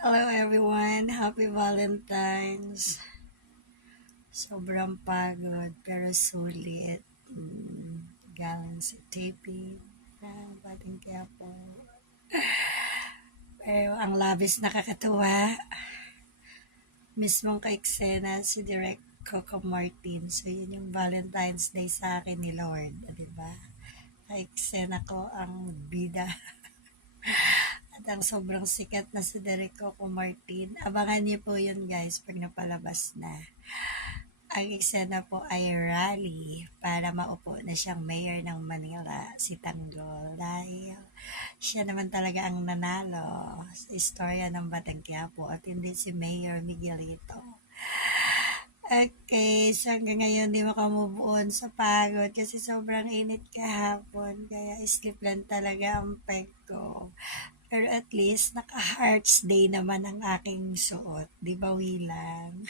Hello everyone, happy Valentine's. Sobrang pagod pero sulit. Galing sa taping ng Bating Quiapo. Pero ang labis nakakatuwa, mismong ka-eksena si Direk Coco Martin. So yun yung Valentine's Day sa akin ni Lord, di ba? Ka-eksena ko ang bida at ang sobrang sikat na si Direk Coco Martin. Abangan niyo po yun guys pag napalabas na. Ang eksena po ay rally para maupo na siyang mayor ng Manila, si Tanggol. Dahil siya naman talaga ang nanalo sa istorya ng Batang Quiapo at hindi si Mayor Miguelito. Okay, so hanggang ngayon di makamove on sa pagod kasi sobrang init kahapon. Kaya sleep lang talaga ang peg ko. Pero at least naka-hearts day naman ang aking suot. Di ba, Wilang?